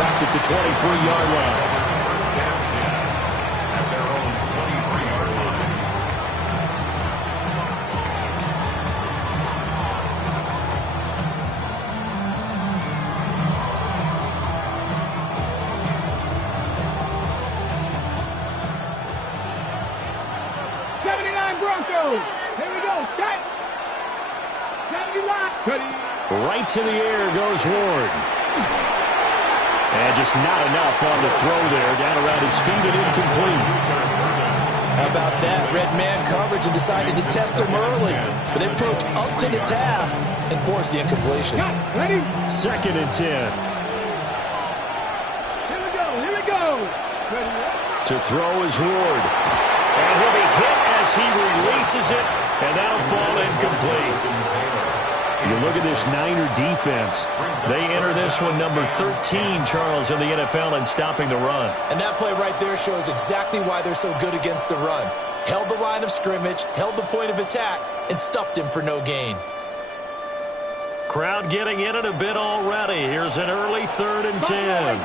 tracked at the 23-yard line. Right to the air goes Ward. And just not enough on the throw there. Down around his feet and incomplete. How about that? Red man coverage and decided to test him early. But they proved up to the task and forced the incompletion. Ready? 2nd and 10. Here we go. To throw is Ward. And he'll be hit as he releases it. And that'll fall incomplete. You look at this Niner defense. They enter this one number 13, Charles, in the NFL in stopping the run. And that play right there shows exactly why they're so good against the run. Held the line of scrimmage, held the point of attack, and stuffed him for no gain. Crowd getting in it a bit already. Here's an early 3rd and 10.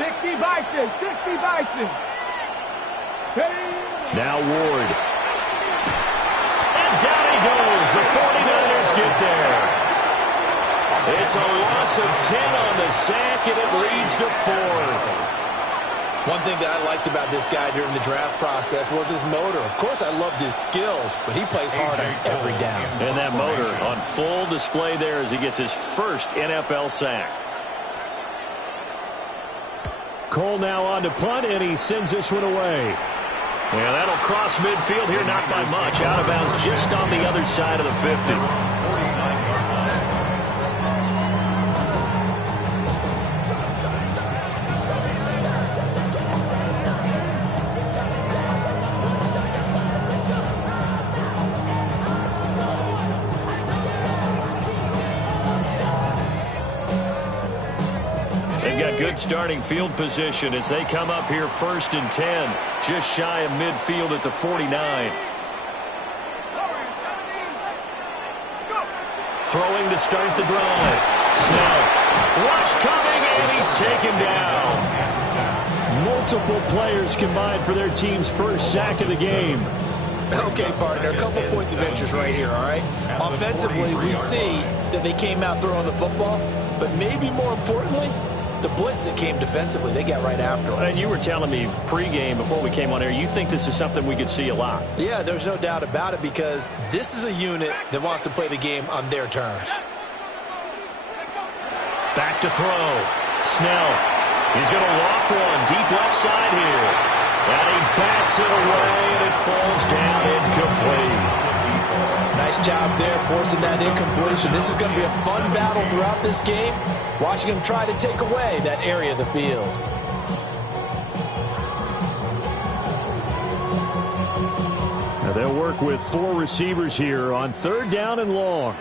60 Bison, 60 Bison. Now Ward. And down he goes. The 49ers get there. It's a loss of 10 on the sack, and it leads to 4th. One thing that I liked about this guy during the draft process was his motor. Of course, I loved his skills, but he plays hard on every down. And that motor on full display there as he gets his first NFL sack. Cole now on to punt, and he sends this one away. Yeah, that'll cross midfield here, not by much. Out of bounds just on the other side of the 50. They've got good starting field position as they come up here 1st and 10. Just shy of midfield at the 49. Throwing to start the drive. Snell. Rush coming, and he's taken down. Multiple players combined for their team's first sack of the game. Okay, partner, a couple points of interest right here, all right? Offensively, we see that they came out throwing the football, but maybe more importantly, the blitz that came defensively, they got right after him. And you were telling me pregame before we came on air, you think this is something we could see a lot. Yeah, there's no doubt about it because this is a unit that wants to play the game on their terms. Back to throw. Snell. He's going to loft one deep left side here. And he bats it away, and it falls down incomplete. Nice job there forcing that incompletion. This is going to be a fun battle throughout this game. Watching him try to take away that area of the field. Now they'll work with 4 receivers here on 3rd down and long.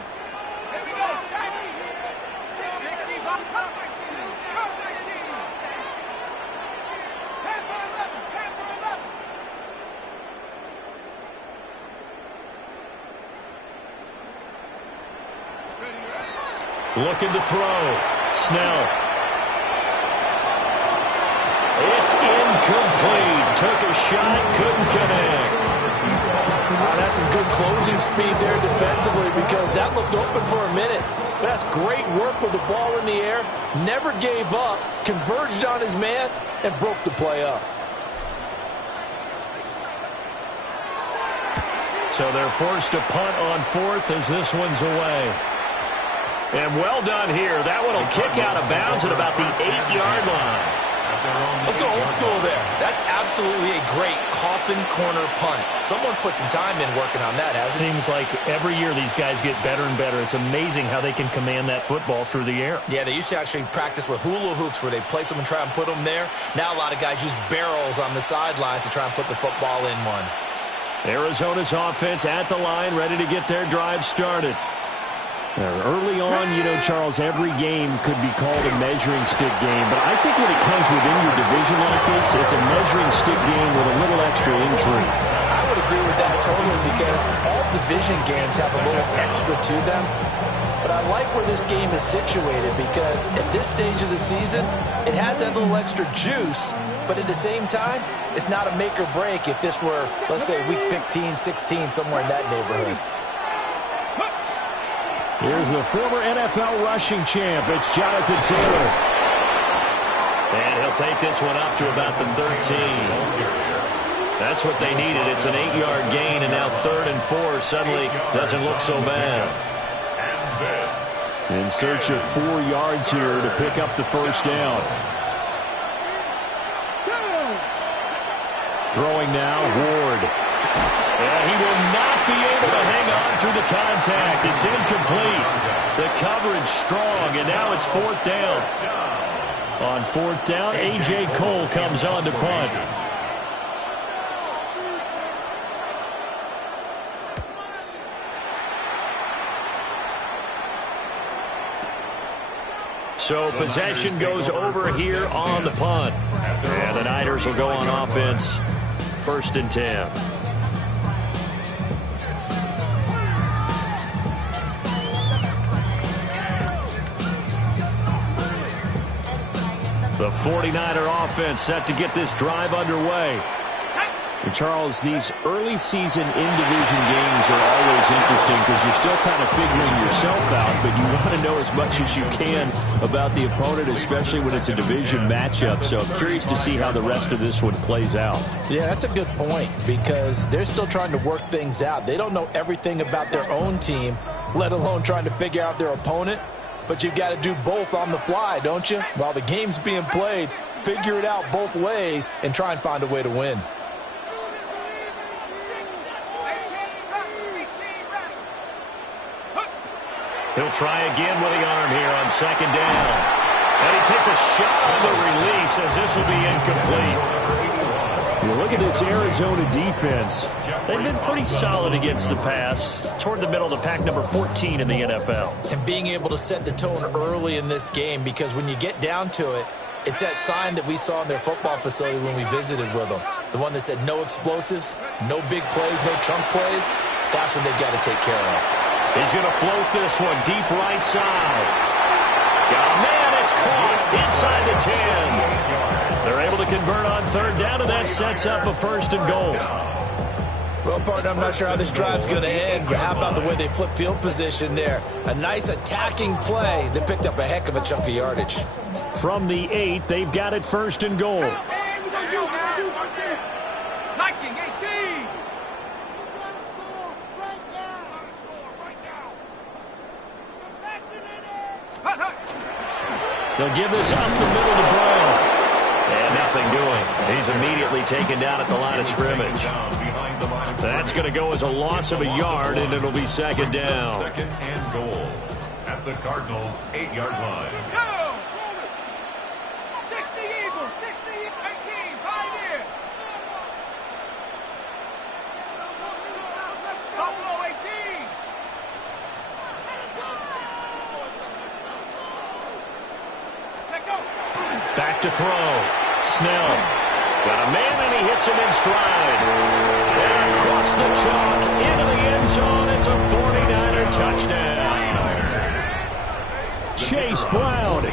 Looking to throw. Snell. It's incomplete. Took a shot, couldn't connect. That's some good closing speed there defensively because that looked open for a minute. But that's great work with the ball in the air. Never gave up, converged on his man, and broke the play up. So they're forced to punt on 4th as this one's away. And well done here. That one will kick out of bounds at about the 8-yard line. Let's go old school there. That's absolutely a great coffin corner punt. Someone's put some time in working on that, hasn't it? Seems like every year these guys get better and better. It's amazing how they can command that football through the air. Yeah, they used to actually practice with hula hoops where they place them and try and put them there. Now a lot of guys use barrels on the sidelines to try and put the football in one. Arizona's offense at the line, ready to get their drive started. Early on, you know, Charles, every game could be called a measuring stick game. But I think when it comes within your division like this, it's a measuring stick game with a little extra intrigue. I would agree with that totally because all division games have a little extra to them. But I like where this game is situated because at this stage of the season, it has that little extra juice, but at the same time, it's not a make or break if this were, let's say, week 15, 16, somewhere in that neighborhood. Here's the former NFL rushing champ. It's Jonathan Taylor. And he'll take this one up to about the 13. That's what they needed. It's an 8-yard gain, and now 3rd and 4 suddenly doesn't look so bad. In search of 4 yards here to pick up the first down. Throwing now, Ward. And he will not be able to hang on through the contact. It's incomplete. The coverage strong, and now it's 4th down. On 4th down, A.J. Cole comes on to punt. So possession goes over here on the punt. And the Niners will go on offense. 1st and 10. The 49er offense set to get this drive underway. And Charles, these early season in-division games are always interesting because you're still kind of figuring yourself out, but you want to know as much as you can about the opponent, especially when it's a division matchup. So I'm curious to see how the rest of this one plays out. Yeah, that's a good point because they're still trying to work things out. They don't know everything about their own team, let alone trying to figure out their opponent. But you've got to do both on the fly, don't you? While the game's being played, figure it out both ways and try and find a way to win. He'll try again with the arm here on 2nd down. And he takes a shot on the release as this will be incomplete. You look at this Arizona defense. They've been pretty solid against the pass. Toward the middle of the pack, number 14 in the NFL. And being able to set the tone early in this game because when you get down to it, it's that sign that we saw in their football facility when we visited with them. The one that said no explosives, no big plays, no chunk plays. That's what they've got to take care of. He's going to float this one deep right side. Got a man, it's caught inside the 10. They're able to convert on 3rd down, and that sets up a 1st and goal. Well, partner, I'm not sure how this drive's going to end, but how about the way they flip field position there? A nice attacking play that picked up a heck of a chunk of yardage. From the 8, they've got it 1st and goal. They'll give this up the middle to Brown. And nothing doing. He's immediately taken down at the line of scrimmage. That's going to go as a loss of a yard, and it'll be 2nd down. 2nd and goal at the Cardinals' 8-yard line. Go! 60 Eagles, 60 18, Pioneer. Buffalo 18. Back to throw. Snell. Got a man, and he hits him in stride. And across the chalk, into the end zone. It's a 49er touchdown. Chase Brown,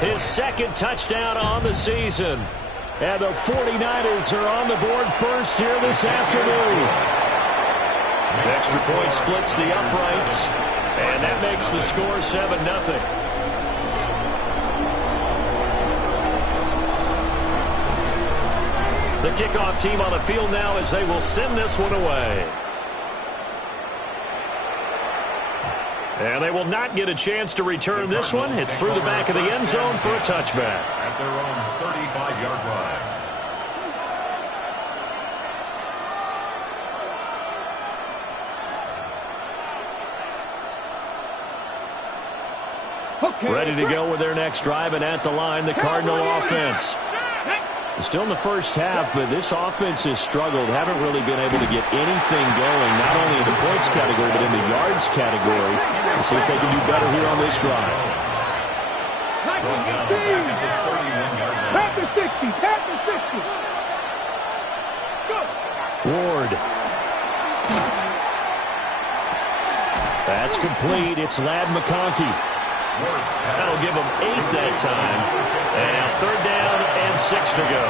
his 2nd touchdown on the season. And the 49ers are on the board first here this afternoon. Extra point splits the uprights. And that makes the score 7-0. The kickoff team on the field now as they will send this one away. And they will not get a chance to return this one. It's through the back of the end zone for a touchback. At their own 35-yard line. Ready to go with their next drive, and at the line, the Cardinal offense. Still in the first half, but this offense has struggled. Haven't really been able to get anything going, not only in the points category, but in the yards category. We'll see if they can do better here on this drive. Tap the 60, tap the 60. Go. Ward. That's complete. It's Ladd McConkey. That'll give him 8 that time. And now 3rd down and 6 to go.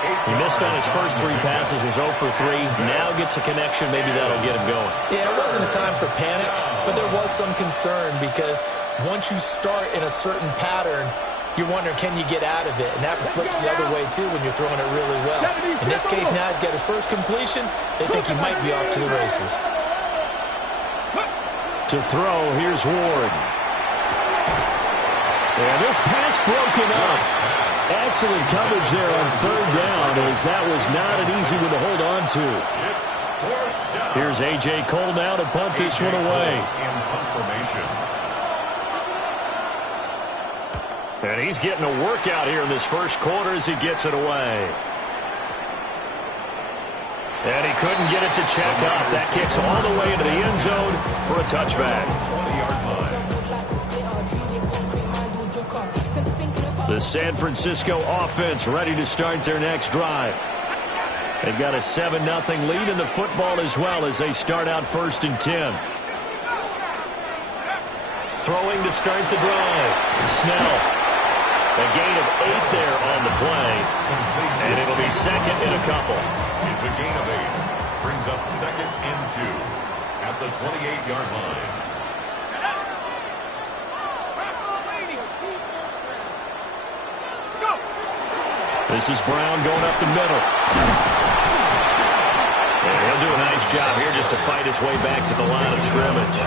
He missed on his first 3 passes, was 0 for 3. Now gets a connection. Maybe that'll get him going. Yeah, it wasn't a time for panic, but there was some concern because once you start in a certain pattern, you're wondering, can you get out of it? And that flips the other way, too, when you're throwing it really well. In this case, now he's got his first completion. They think he might be off to the races. To throw, here's Ward. And this pass broken up. Excellent coverage there on 3rd down, as that was not an easy one to hold on to. Here's A.J. Cole now to punt this one away. And he's getting a workout here in this first quarter as he gets it away. And he couldn't get it to check up. That kicks all the way into the end zone for a touchback. The San Francisco offense ready to start their next drive. They've got a 7-0 lead in the football as well as they start out 1st and 10. Throwing to start the drive. Snell. A gain of 8 there on the play. And it'll be 2nd and a couple. It's a gain of 8. Brings up 2nd and 2 at the 28-yard line. This is Brown going up the middle. And he'll do a nice job here just to fight his way back to the line of scrimmage.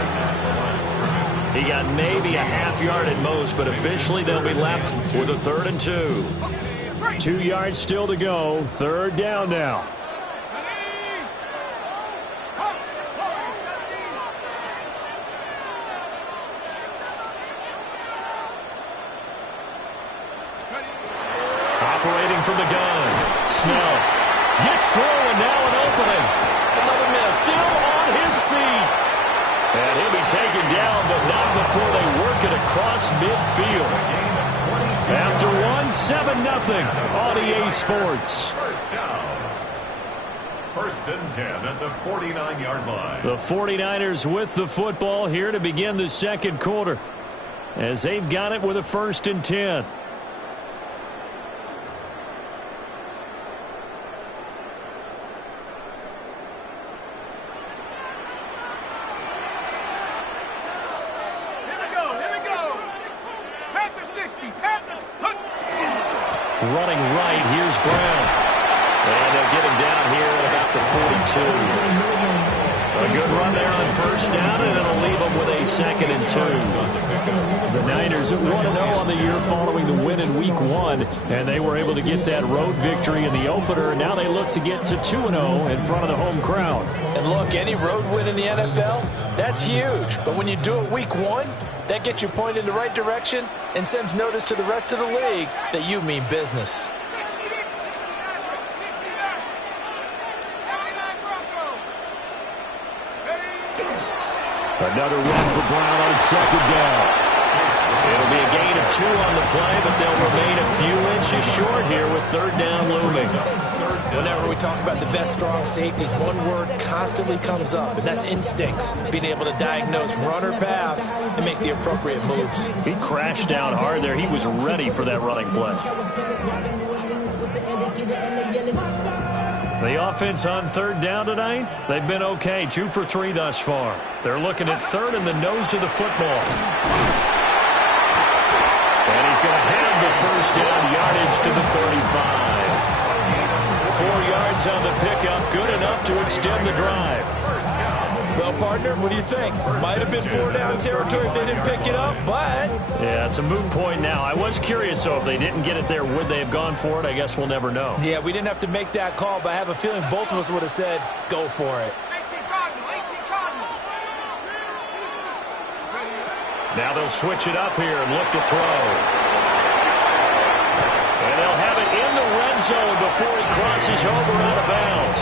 He got maybe a half yard at most, but officially they'll be left with a 3rd and 2. 2 yards still to go. 3rd down now. Operating from the gun. Snell gets through and now an opening. Another miss. Still on his feet. And he'll be taken down, but not before they work it across midfield. After 7-0 on EA Sports. First down. 1st and 10 at the 49-yard line. The 49ers with the football here to begin the 2nd quarter, as they've got it with a 1st and 10. Running right, here's Brown. And they'll get him down here at about the 42. A good run there on 1st down, and it'll leave them with a 2nd and 2. The Niners 1-0 on the year following the win in Week 1, and they were able to get that road victory in the opener. Now they look to get to 2-0 in front of the home crowd. And look, any road win in the NFL, that's huge. But when you do it Week 1, that gets you pointed in the right direction and sends notice to the rest of the league that you mean business. Another run for Brown on 2nd down. It'll be a gain of 2 on the play, but they'll remain a few inches short here with 3rd down looming. Whenever we talk about the best strong safeties, one word constantly comes up, and that's instincts. Being able to diagnose run or pass and make the appropriate moves. He crashed down hard there. He was ready for that running play. The offense on 3rd down tonight, they've been okay. 2 for 3 thus far. They're looking at 3rd in the nose of the football. And he's going to have the 1st down yardage to the 35. 4 yards on the pickup, good enough to extend the drive. Well, partner, what do you think? Might have been 4-down territory if they didn't pick it up, but... Yeah, it's a moot point now. I was curious, though, if they didn't get it there, would they have gone for it? I guess we'll never know. Yeah, we didn't have to make that call, but I have a feeling both of us would have said, go for it. Now they'll switch it up here and look to throw. And they'll have it in the red zone before he crosses over out of bounds.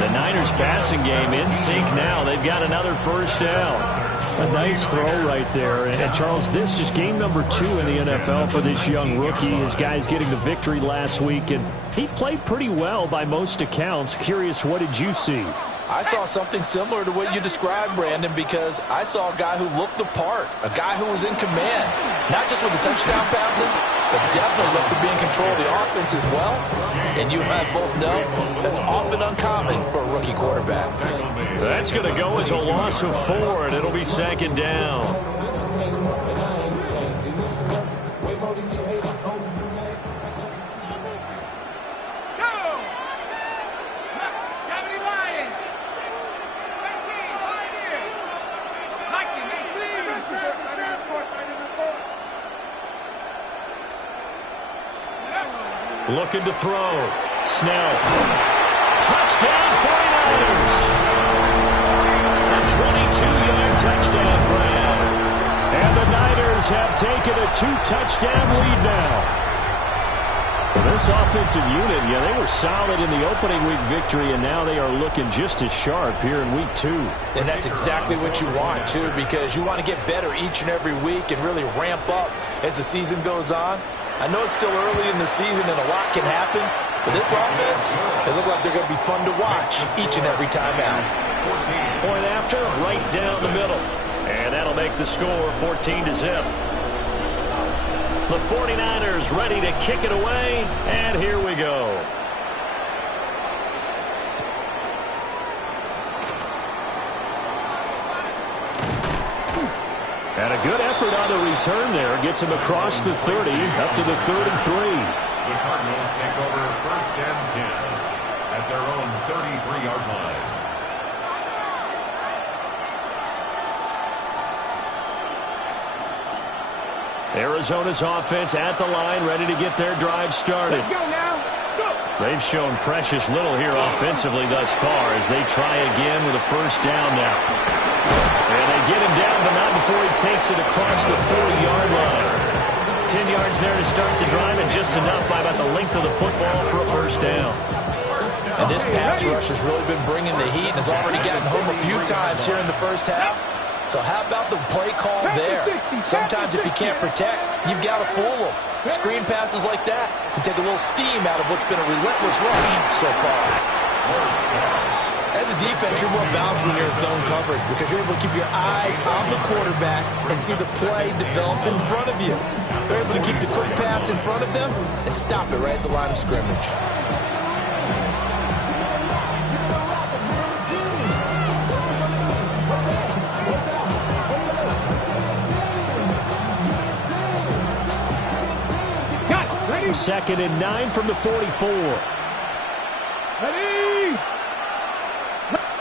The Niners passing game in sync now. They've got another 1st down. A nice throw right there. And Charles, this is game number 2 in the NFL for this young rookie. His guys getting the victory last week, and he played pretty well by most accounts. Curious, what did you see? I saw something similar to what you described, Brandon, because I saw a guy who looked the part, a guy who was in command, not just with the touchdown passes, but definitely looked to be in control of the offense as well. And you and I both know that's often uncommon for a rookie quarterback. That's going to go as a loss of 4, and it'll be second down. Looking to throw. Snell. Touchdown 49ers. A 22-yard touchdown grab. And the Niners have taken a 2-touchdown lead now. Well, this offensive unit, they were solid in the opening week victory, and now they are looking just as sharp here in week 2. And that's exactly what you want, too, because you want to get better each and every week and really ramp up as the season goes on. I know it's still early in the season and a lot can happen, but this offense, they look like they're going to be fun to watch each and every time out. Point after, right down the middle. And that'll make the score 14-0. The 49ers ready to kick it away, and here we go. And a good effort on the return there. Gets him across the 30, up to the 33. The Cardinals take over 1st and 10 at their own 33-yard line. Arizona's offense at the line, ready to get their drive started. Let's go now. Go. They've shown precious little here offensively thus far as they try again with a first down now. And they get him down, but not before he takes it across the 40-yard line. 10 yards there to start the drive, and just enough by about the length of the football for a first down. And this pass rush has really been bringing the heat and has already gotten home a few times here in the first half. So how about the play call there? Sometimes if you can't protect, you've got to fool them. Screen passes like that can take a little steam out of what's been a relentless rush so far. As a defense, you're more balanced when you're in zone coverage because you're able to keep your eyes on the quarterback and see the play develop in front of you. They're able to keep the quick pass in front of them and stop it right at the line of scrimmage. Second and 9 from the 44. Ready.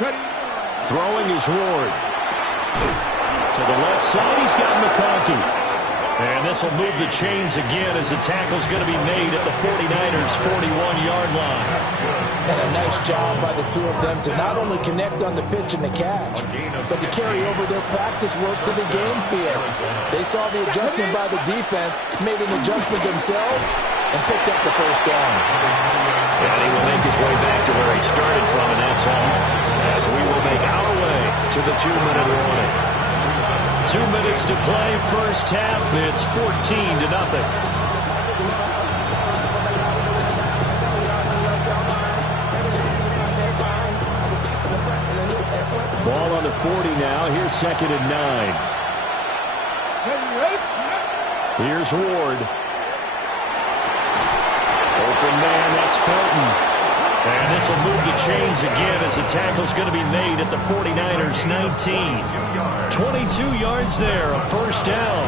Ready. Throwing is Ward. To the left side, he's got McConkey. And this will move the chains again as the tackle's going to be made at the 49ers' 41-yard line. And a nice job by the two of them to not only connect on the pitch and the catch, but to carry over their practice work to the game field. They saw the adjustment by the defense, made an adjustment themselves, and picked up the first down. And he will make his way back to where he started from, and that's all. As we will make our way to the 2-minute warning. 2 minutes to play, first half. It's 14-0. Ball on the 40 now. Here's second and 9. Here's Ward. Open man, that's Felton. And this will move the chains again as the tackle's going to be made at the 49ers' 19. 22 yards there, a first down.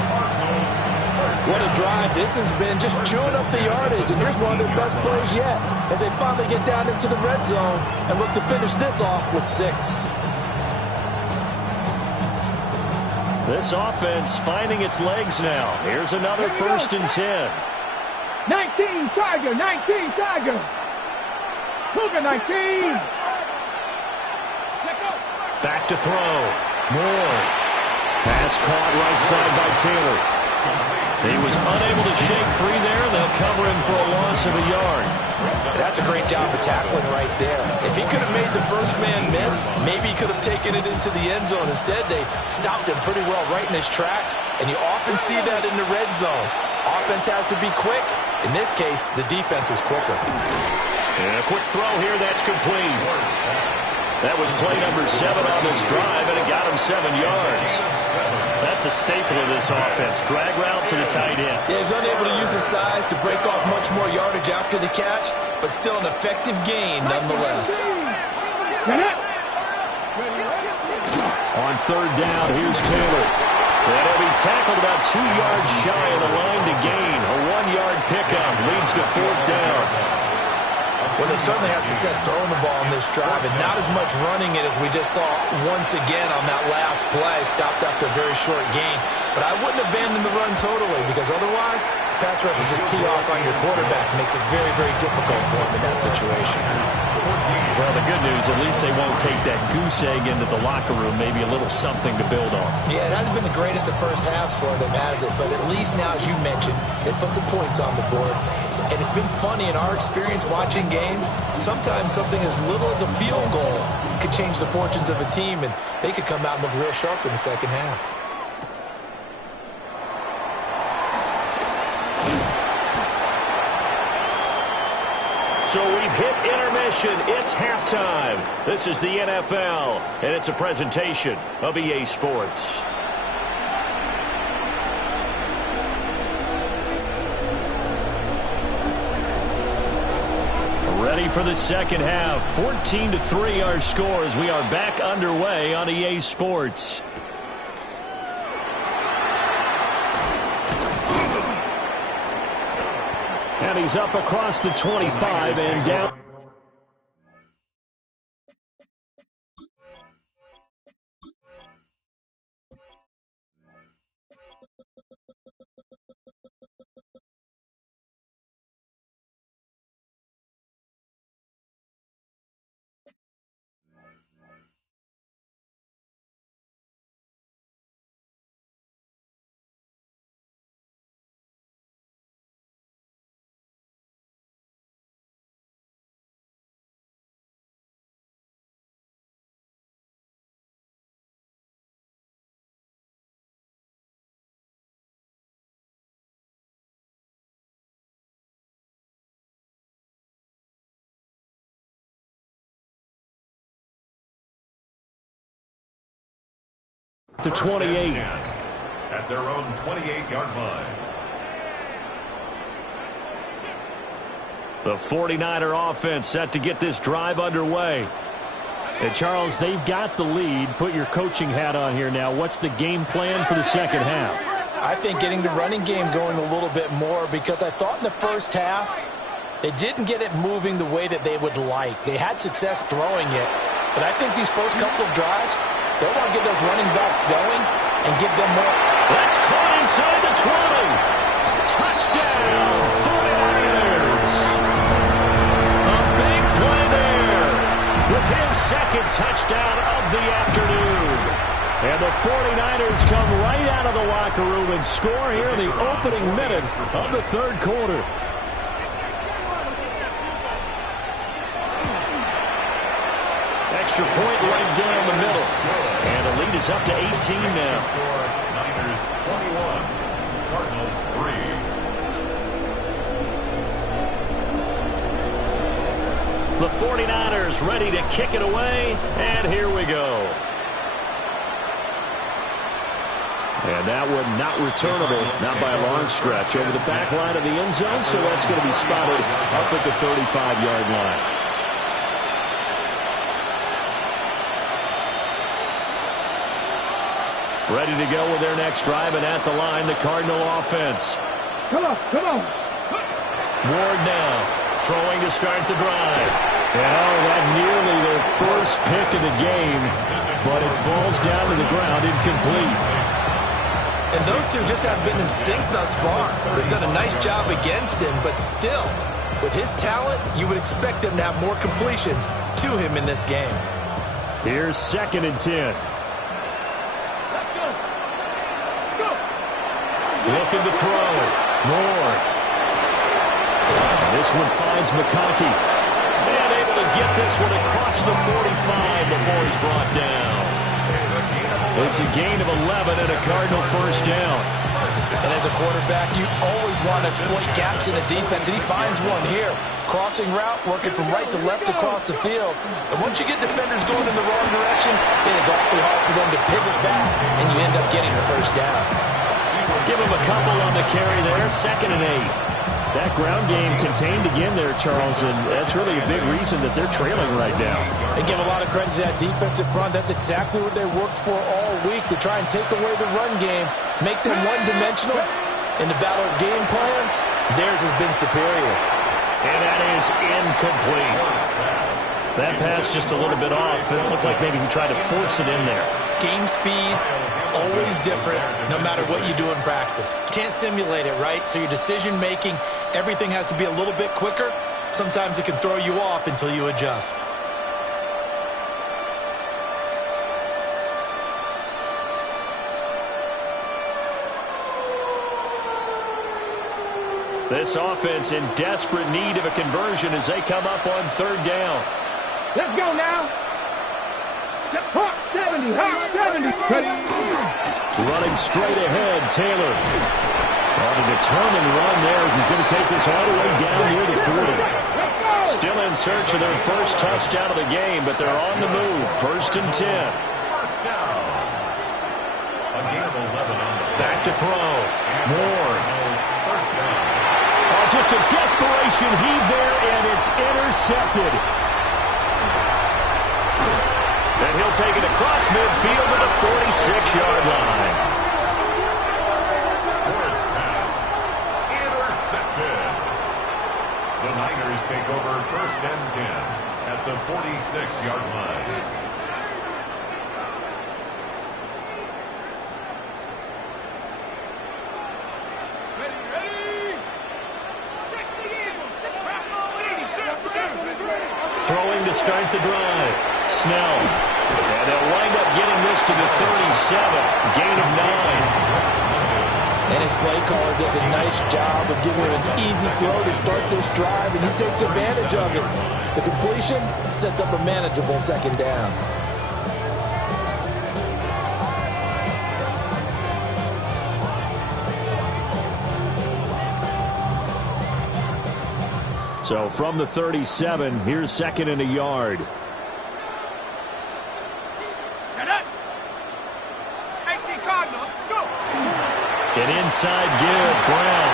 What a drive this has been, just chewing up the yardage. And here's one of their best plays yet as they finally get down into the red zone and look to finish this off with 6. This offense finding its legs now. Here's another first and 10. 19 Tiger, 19 Tiger. Cougar 19. Back to throw. Moore. Pass caught right side by Taylor. He was unable to shake free there. They'll cover him for a loss of a yard. That's a great job of tackling right there. If he could have made the first man miss, maybe he could have taken it into the end zone. Instead, they stopped him pretty well right in his tracks, and you often see that in the red zone. Offense has to be quick. In this case, the defense was quicker. And a quick throw here, that's complete. That was play number 7 on this drive, and it got him 7 yards. That's a staple of this offense. Drag route to the tight end. Yeah, he's unable to use his size to break off much more yardage after the catch, but still an effective gain nonetheless. On third down, here's Taylor. And he'll be tackled about 2 yards shy of the line to gain. A 1-yard pickup leads to fourth down. Well, they certainly had success throwing the ball on this drive, and not as much running it as we just saw once again on that last play. Stopped after a very short gain. But I wouldn't abandon the run totally, because otherwise, pass rushers just tee off on your quarterback. Makes it very, very difficult for him in that situation. Well, the good news, at least they won't take that goose egg into the locker room. Maybe a little something to build on. Yeah, it hasn't been the greatest of first halves for them, has it? But at least now, as you mentioned, they put some points on the board. And it's been funny in our experience watching games. Sometimes something as little as a field goal could change the fortunes of a team, and they could come out and look real sharp in the second half. So we've hit intermission. It's halftime. This is the NFL, and it's a presentation of EA Sports. Ready for the second half. 14-3 our score as we are back underway on EA Sports. And he's up across the 25 and down. To 28. At their own 28-yard line. The 49er offense set to get this drive underway. And Charles, they've got the lead. Put your coaching hat on here now. What's the game plan for the second half? I think getting the running game going a little bit more, because I thought in the first half they didn't get it moving the way that they would like. They had success throwing it, but I think these first couple of drives, they'll want to get those running backs going and give them more. That's caught inside the 20. Touchdown, 49ers. A big play there with his second touchdown of the afternoon. And the 49ers come right out of the locker room and score here in the opening minute of the third quarter. Extra point right down the middle. And the lead is up to 18 now. Niners 21, Cardinals 3. The 49ers ready to kick it away, and here we go. And that one not returnable, not by a long stretch, over the back line of the end zone, so that's going to be spotted up at the 35-yard line. Ready to go with their next drive, and at the line, the Cardinal offense. Come on, come on. Ward now, throwing to start the drive. And that nearly their first pick of the game, but it falls down to the ground incomplete. And those two just have been in sync thus far. They've done a nice job against him, but still, with his talent, you would expect them to have more completions to him in this game. Here's 2nd and 10. Looking to throw. Moore. This one finds McConkey. And able to get this one across the 45 before he's brought down. It's a gain of It's a gain of 11 and a Cardinal first down. And as a quarterback, you always want to exploit gaps in the defense, and he finds one here. Crossing route, working from right to left across the field. And once you get defenders going in the wrong direction, it is awfully hard for them to pivot back, and you end up getting the first down. Give him a couple on the carry there, 2nd and 8. That ground game contained again there, Charles, and that's really a big reason that they're trailing right now. They give a lot of credit to that defensive front. That's exactly what they worked for all week, to try and take away the run game, make them one-dimensional. In the battle of game plans, theirs has been superior. And that is incomplete. That pass just a little bit off. It looked like maybe he tried to force it in there. Game speed, always different, no matter what you do in practice. You can't simulate it, right? So your decision-making, everything has to be a little bit quicker. Sometimes it can throw you off until you adjust. This offense in desperate need of a conversion as they come up on 3rd down. Let's go now. Hawk 70, Hawk 70. Running straight ahead, Taylor. On a determined run there as he's going to take this all the way down near the 40. Still in search of their first touchdown of the game, but they're on the move. 1st and 10. First down. A gain of 11 on the Back to throw. Moore. first down. Oh, just a desperation heave there, and it's intercepted. And he'll take it across midfield to the 46-yard line. Ford's pass. Intercepted. The Niners take over 1st and 10 at the 46-yard line. Throwing to start the drive. Snell. And they'll wind up getting this to the 37. Gain of 9. And his play caller does a nice job of giving him an easy throw to start this drive, and he takes advantage of it. The completion sets up a manageable 2nd down. So from the 37, here's 2nd and a yard. Set up. 18 Cardinals, go. An inside give, Brown.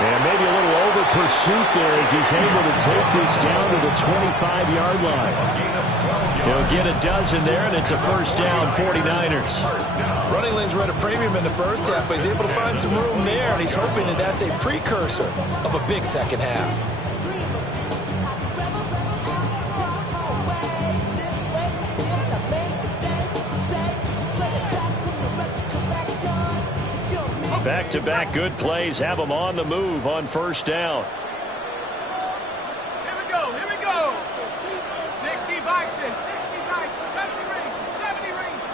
And maybe a little over pursuit there as he's able to take this down to the 25-yard line. He'll get a dozen there, and it's a first down, 49ers. Running lanes were at a premium in the first half, but he's able to find some room there, and he's hoping that that's a precursor of a big second half. Back-to-back good plays have them on the move on first down. Here we go, here we go. 60 Bison, 60 Bison, 70 Rangers, 70 Rangers.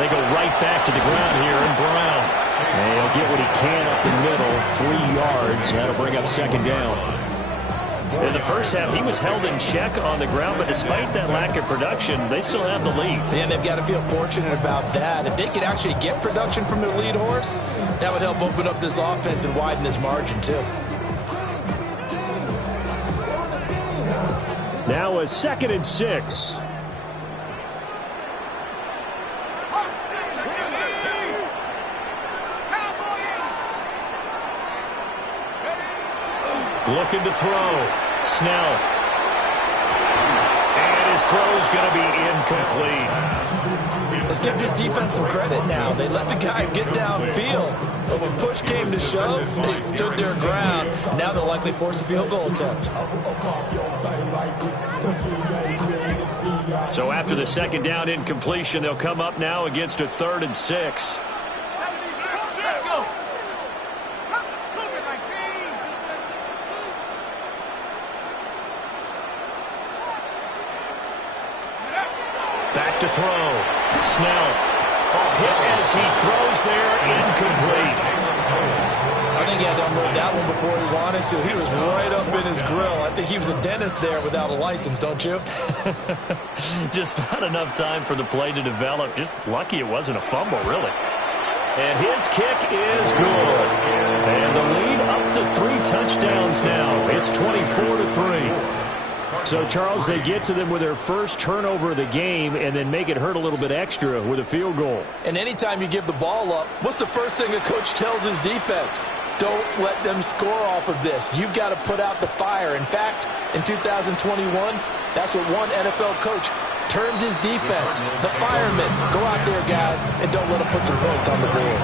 They go right back to the ground here, and Brown. And he'll get what he can up the middle, 3 yards. That'll bring up 2nd down. In the first half, he was held in check on the ground, but despite that lack of production, they still have the lead. And they've got to feel fortunate about that. If they could actually get production from their lead horse, that would help open up this offense and widen this margin, too. Now a 2nd and 6. Looking to throw. Snell. And his throw's going to be incomplete. Let's give this defense some credit now. They let the guys get downfield, but when push came to shove, they stood their ground. Now they'll likely force a field goal attempt. So after the 2nd down incompletion, they'll come up now against a 3rd and 6. Let's go. Back to throw. Snell. A hit as he throws there, incomplete. I think he had to unload that one before he wanted to. He was right up in his grill. I think he was a dentist there without a license, don't you? Just not enough time for the play to develop. Just lucky it wasn't a fumble, really. And his kick is good. And the lead up to 3 touchdowns now. It's 24-3. So, Charles, they get to them with their first turnover of the game and then make it hurt a little bit extra with a field goal. And anytime you give the ball up, what's the first thing a coach tells his defense? Don't let them score off of this. You've got to put out the fire. In fact, in 2021, that's what one NFL coach termed his defense. The firemen. Go out there, guys, and don't let them put some points on the board.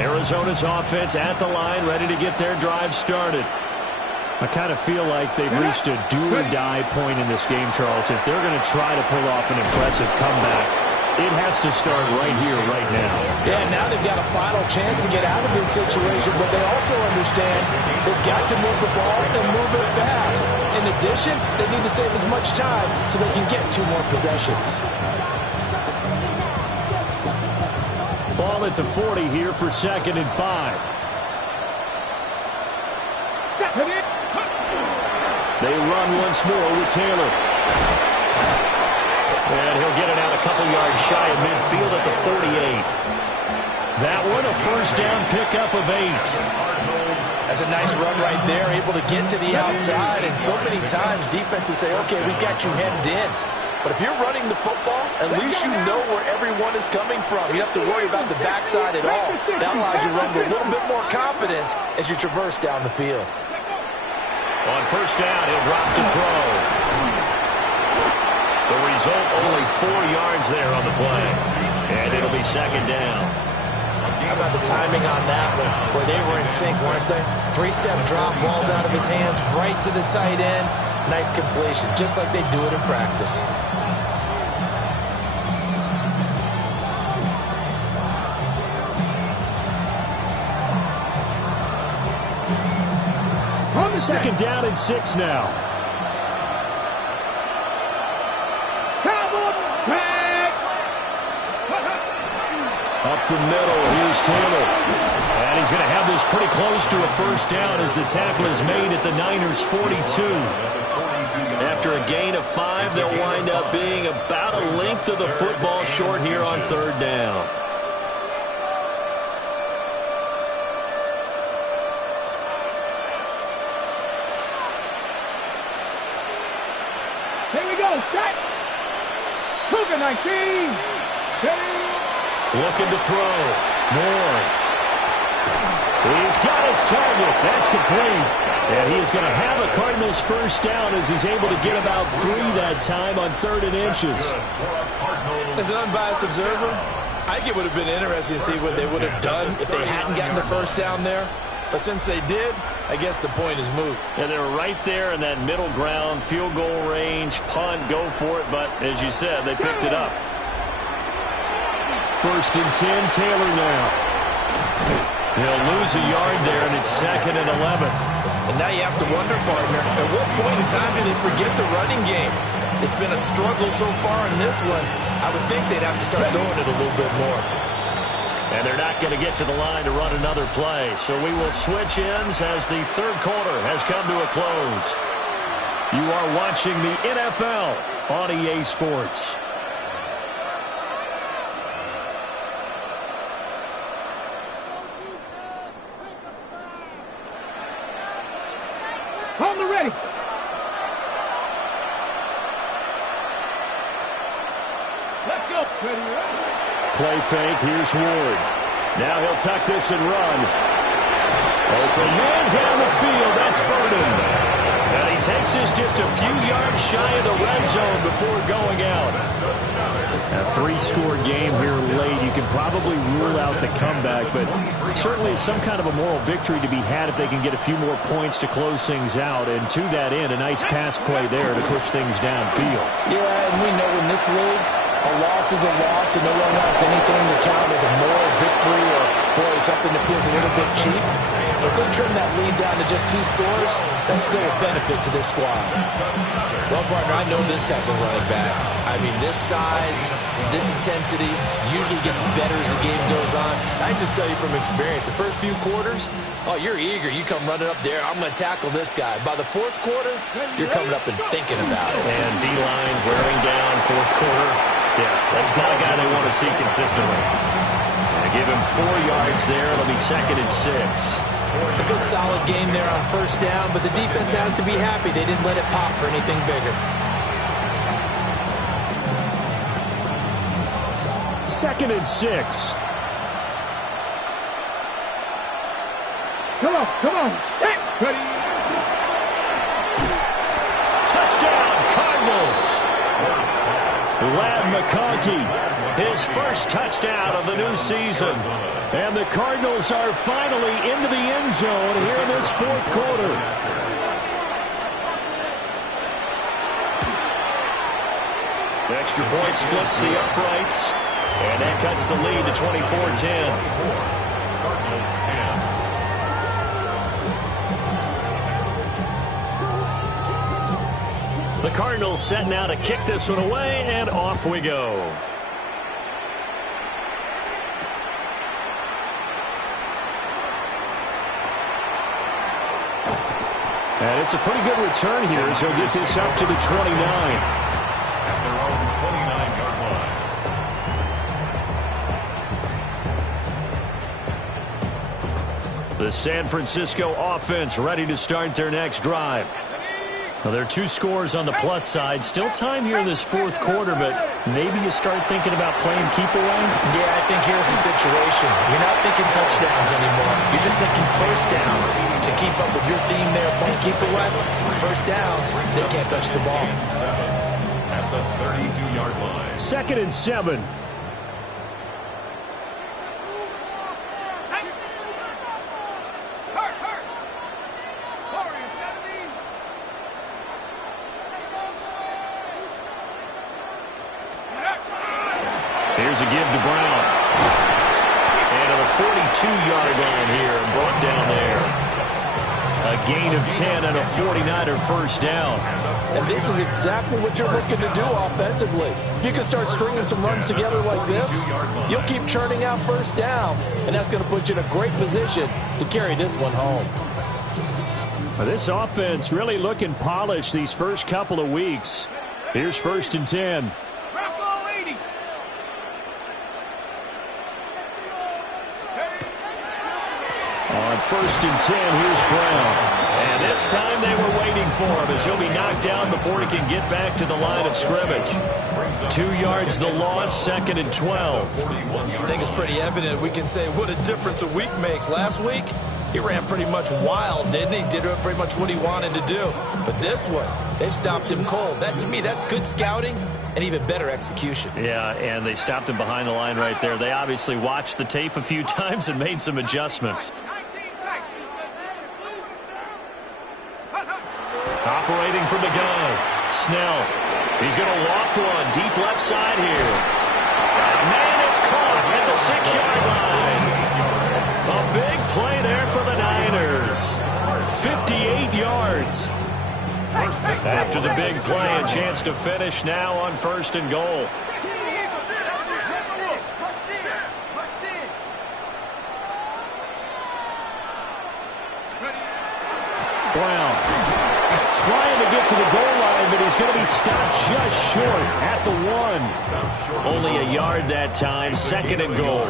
Arizona's offense at the line, ready to get their drive started. I kind of feel like they've reached a do-or-die point in this game, Charles. If they're going to try to pull off an impressive comeback, it has to start right here, right now. Yeah, now they've got a final chance to get out of this situation, but they also understand they've got to move the ball and move it fast. In addition, they need to save as much time so they can get 2 more possessions. Ball at the 40 here for 2nd and 5. They run once more with Taylor. And he'll get it out a couple yards shy of midfield at the 48. That one a first down pickup of 8. That's a nice run right there, able to get to the outside. And so many times defenses say, okay, we got you hemmed in. But if you're running the football, at least you know where everyone is coming from. You don't have to worry about the backside at all. That allows you to run with a little bit more confidence as you traverse down the field. On first down, he'll drop to throw. The result, only 4 yards there on the play. And it'll be 2nd down. How about the timing on that one, where they were in sync, weren't they? 3-step drop, balls out of his hands, right to the tight end. Nice completion, just like they do it in practice. Second down and 6 now. Up the middle, here's Taylor. And he's going to have this pretty close to a first down as the tackle is made at the Niners' 42. After a gain of 5, they'll wind up being about a length of the football short here on 3rd down. Here we go, set. Cougar 19. Looking to throw. Moore. He's got his target. That's complete. And he's going to have a Cardinals first down as he's able to get about 3 that time on 3rd and inches. As an unbiased observer, I think it would have been interesting to see what they would have done if they hadn't gotten the first down there. But since they did, I guess the point is moot. Yeah, they were right there in that middle ground, field goal range, punt, go for it. But as you said, they picked it up. 1st and 10, Taylor now. He'll lose a yard there, and it's 2nd and 11. And now you have to wonder, partner, at what point in time do they forget the running game? It's been a struggle so far in this one. I would think they'd have to start throwing it a little bit more. And they're not going to get to the line to run another play. So we will switch ends as the 3rd quarter has come to a close. You are watching the NFL on EA Sports. On the ready. Let's go. Play fake. Here's Ward. Now he'll tuck this and run. Open man down the field. That's Burden. And he takes this just a few yards shy of the red zone before going out. A 3-score game here late. You can probably rule out the comeback, but certainly some kind of a moral victory to be had if they can get a few more points to close things out. And to that end, a nice pass play there to push things downfield. Yeah, and we know in this league, a loss is a loss, and no one wants anything to count as a moral victory or, boy, something that feels a little bit cheap. If they trim that lead down to just 2 scores, that's still a benefit to this squad. Well, partner, I know this type of running back. I mean, this size, this intensity usually gets better as the game goes on. I just tell you from experience, the first few quarters, oh, you're eager. You come running up there, I'm going to tackle this guy. By the 4th quarter, you're coming up and thinking about it. And D-line wearing down 4th quarter. Yeah, that's not a guy they want to see consistently. And give him 4 yards there. It'll be 2nd and 6. A good solid game there on 1st down, but the defense has to be happy. They didn't let it pop for anything bigger. 2nd and 6. Come on. Ready. Touchdown, Cardinals. Lad McConkey, his first touchdown of the new season. And the Cardinals are finally into the end zone here in this 4th quarter. The extra point splits the uprights. And that cuts the lead to 24-10. Cardinals 10. The Cardinals set now to kick this one away, and off we go. And it's a pretty good return here as he'll get this up to the 29. At their own 29-yard line. The San Francisco offense ready to start their next drive. Well, there are 2 scores on the plus side. Still time here in this 4th quarter, but maybe you start thinking about playing keep away? Yeah, I think here's the situation. You're not thinking touchdowns anymore. You're just thinking 1st downs. To keep up with your theme there, playing keep away, 1st downs, they can't touch the ball. At the 32-yard line. 2nd and 7. Here's a give to Brown. And to the 42-yard line here, brought down there. A gain of 10 and a 49er first down. And this is exactly what you're looking to do offensively. If you can start stringing some runs together like this, you'll keep churning out 1st downs, and that's going to put you in a great position to carry this one home. Well, this offense really looking polished these first couple of weeks. Here's 1st and 10. On 1st and 10, here's Brown. And this time they were waiting for him as he'll be knocked down before he can get back to the line of scrimmage. 2 yards the loss, 2nd and 12. I think it's pretty evident. We can say what a difference a week makes. Last week, he ran pretty much wild, didn't he? Did pretty much what he wanted to do. But this one, they've stopped him cold. That, to me, that's good scouting and even better execution. Yeah, and they stopped him behind the line right there. They obviously watched the tape a few times and made some adjustments. Operating from the gun, Snell. He's going to loft one deep left side here. Man, it's caught at the 6-yard line. A big play there for the Niners. 58 yards. After the big play, a chance to finish now on 1st and goal. Brown trying to get to the goal line, but he's going to be stopped just short at the 1. Only a yard that time, 2nd and goal.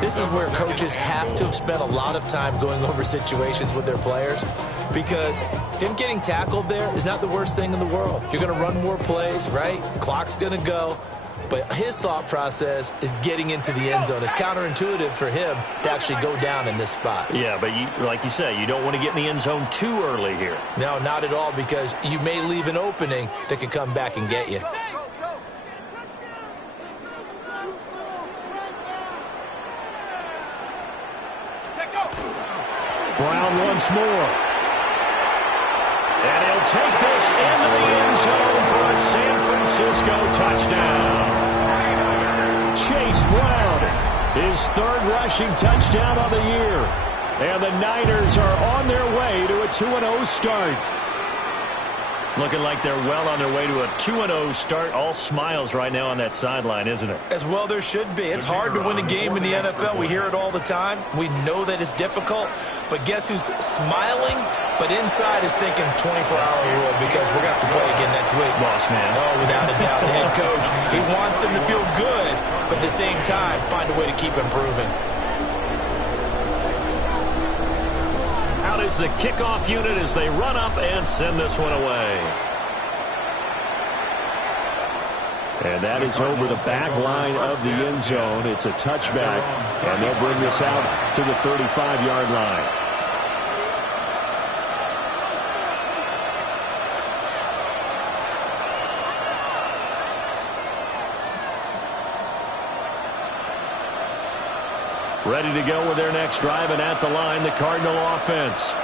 This is where coaches have to have spent a lot of time going over situations with their players, because him getting tackled there is not the worst thing in the world. You're going to run more plays, right? Clock's going to go. But his thought process is getting into the end zone. It's counterintuitive for him to actually go down in this spot. Yeah, but like you say, you don't want to get in the end zone too early here. No, not at all, because you may leave an opening that can come back and get you. Brown once more. And he'll take this into the end zone for a San Francisco touchdown. Chase Brown, his 3rd rushing touchdown of the year. And the Niners are on their way to a 2-0 start. Looking like they're well on their way to a 2-0 start. All smiles right now on that sideline, isn't it? As well there should be. It's hard to win a game in the NFL. We hear it all the time. We know that it's difficult. But guess who's smiling? But inside is thinking 24-hour rule because we're going to have to play again next week. Boss man. Oh, without a doubt. The head coach, he wants them to feel good, but at the same time, find a way to keep improving. Out is the kickoff unit as they run up and send this one away. And that is over the back line of the end zone. It's a touchback, and they'll bring this out to the 35-yard line. Ready to go with their next drive, and at the line, the Cardinal offense.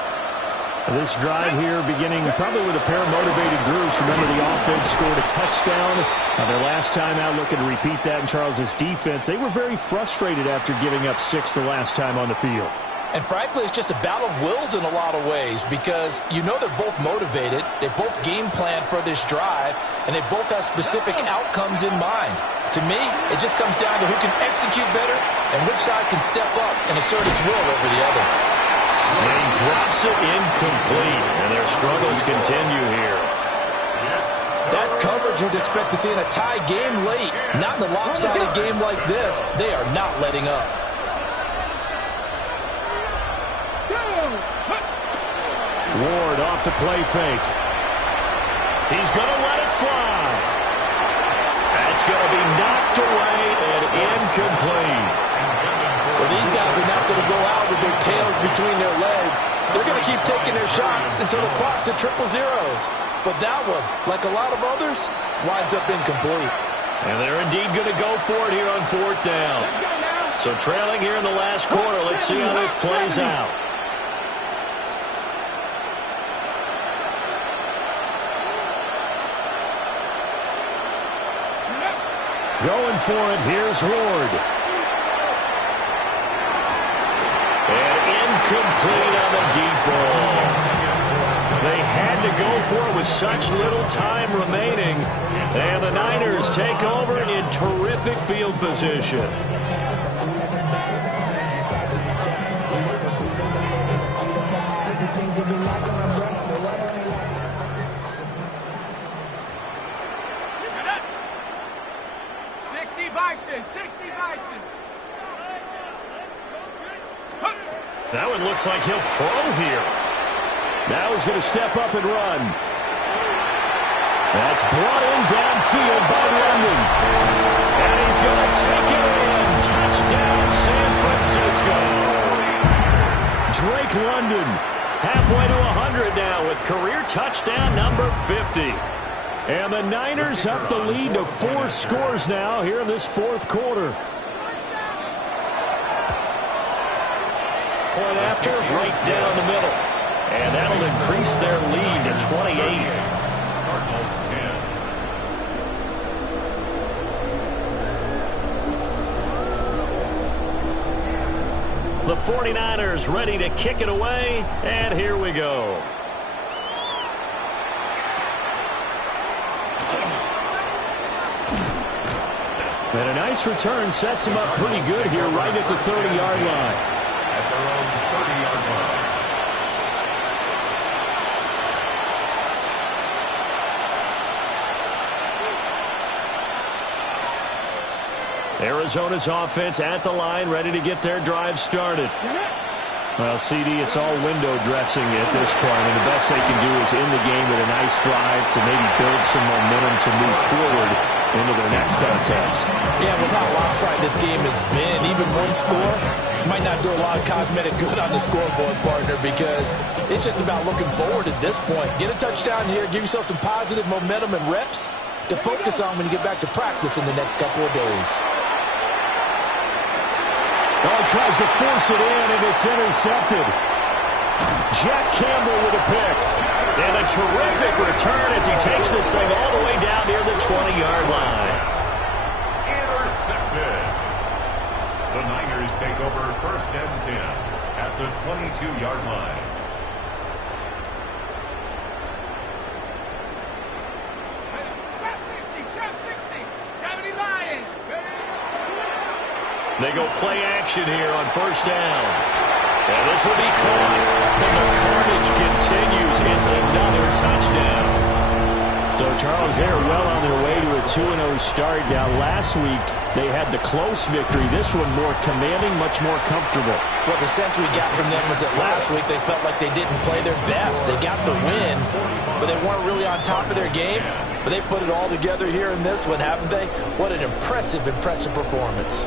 This drive here beginning probably with a pair of motivated groups. Remember, the offense scored a touchdown their last time out. Looking to repeat that in Charles's defense. They were very frustrated after giving up 6 the last time on the field. And frankly, it's just a battle of wills in a lot of ways because you know they're both motivated. They both game plan for this drive, and they both have specific outcomes in mind. To me, it just comes down to who can execute better and which side can step up and assert its will over the other. And he drops it incomplete, and their struggles continue here. That's coverage you'd expect to see in a tie game late. Not in a lopsided game like this. They are not letting up. Ward off the play fake. He's going to let it fly. That's going to be knocked away and incomplete. Well, these guys are not going to go out with their tails between their legs. They're going to keep taking their shots until the clock's at 000. But that one, like a lot of others, winds up incomplete. And they're indeed going to go for it here on 4th down. So trailing here in the last quarter, let's see how this plays out. Going for it, here's Ward. And incomplete on the deep ball. They had to go for it with such little time remaining. And the Niners take over in terrific field position. That one looks like he'll throw here. Now he's going to step up and run. That's brought in downfield by London. And he's going to take it in. Touchdown, San Francisco. Drake London halfway to 100 now with career touchdown number 50. And the Niners up the lead to 4 scores now here in this 4th quarter. Point after, right down the middle. And that'll increase their lead to 28. Cardinals 10. The 49ers ready to kick it away, and here we go. And a nice return sets him up pretty good here right at the 30-yard line. At their own 30-yard line. Arizona's offense at the line, ready to get their drive started. Well, CD, it's all window dressing at this point, and the best they can do is end the game with a nice drive to maybe build some momentum to move forward into their next contest. Yeah, with how lopsided this game has been, even one score might not do a lot of cosmetic good on the scoreboard, partner, because it's just about looking forward at this point. Get a touchdown here, give yourself some positive momentum and reps to focus on when you get back to practice in the next couple of days. Oh, tries to force it in, and it's intercepted. Jack Campbell with a pick. And a terrific return as he takes this thing all the way down near the 20-yard line. Intercepted. The Niners take over 1st and 10 at the 22-yard line. Trap 60, 70 Lions. They go play action here on first down. And this will be caught. And the carnage continues. It's another touchdown. So, Charles, they're well on their way to a 2-0 start. Now, last week, they had the close victory. This one more commanding, much more comfortable. Well, the sense we got from them was that last week they felt like they didn't play their best. They got the win, but they weren't really on top of their game. But they put it all together here in this one, haven't they? What an impressive performance.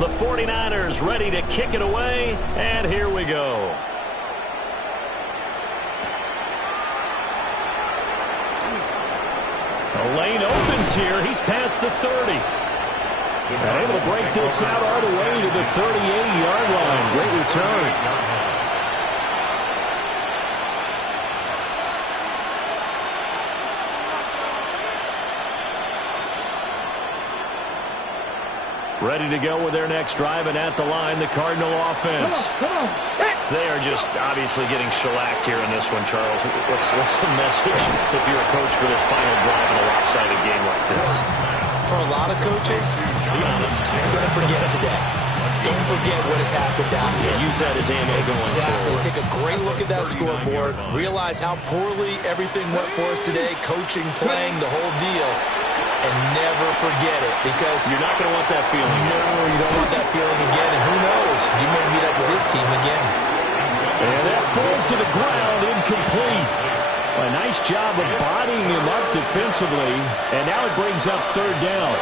The 49ers ready to kick it away, and here we go. The lane opens here. He's past the 30. And able to break this out all the way to the 38-yard line. Great return. Ready to go with their next drive, and at the line, the Cardinal offense. They are just obviously getting shellacked here in this one, Charles. What's the message if you're a coach for this final drive in a lopsided game like this? For a lot of coaches, Be honest. don't forget today. Don't forget what has happened out here. Use that as ammo going forward. Take a great look at that scoreboard. Realize how poorly everything went for us today. Coaching, playing, the whole deal. And never forget it, because You're not going to want that feeling. no, you don't want that feeling again. And who knows? You may meet up with his team again. And that falls to the ground, incomplete. A nice job of bodying him up defensively. And now it brings up third down.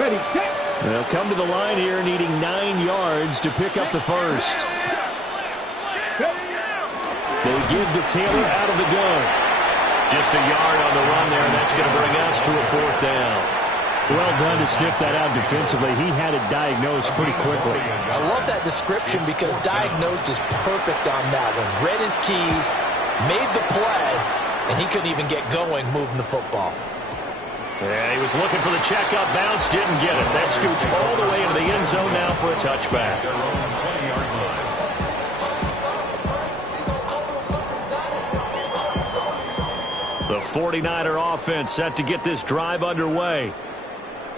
Ready, set. They'll come to the line here needing 9 yards to pick up the first. They give to Taylor out of the gun. Just a yard on the run there, and that's going to bring us to a fourth down. Well done to sniff that out defensively. He had it diagnosed pretty quickly. I love that description, because diagnosed is perfect on that one. Read his keys, made the play, and he couldn't even get going moving the football. Yeah, he was looking for the checkup bounce, didn't get it. That scoots all the way into the end zone now for a touchback. The 49er offense set to get this drive underway.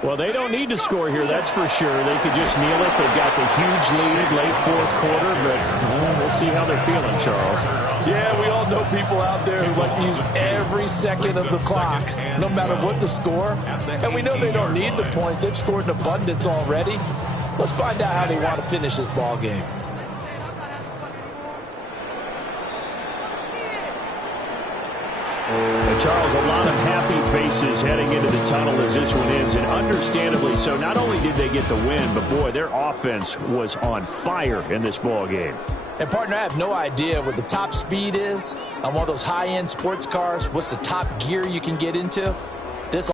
Well, they don't need to score here, that's for sure. They could just kneel it. They've got the huge lead, late fourth quarter, but we'll see how they're feeling, Charles. Yeah, we all know people out there who like to use every second of the clock, no matter what the score. And we know they don't need the points. They've scored in abundance already. Let's find out how they want to finish this ball game. And Charles, a lot of happy faces heading into the tunnel as this one ends, and understandably so. Not only did they get the win, but boy, their offense was on fire in this ball game. And, partner, I have no idea what the top speed is on one of those high-end sports cars. What's the top gear you can get into?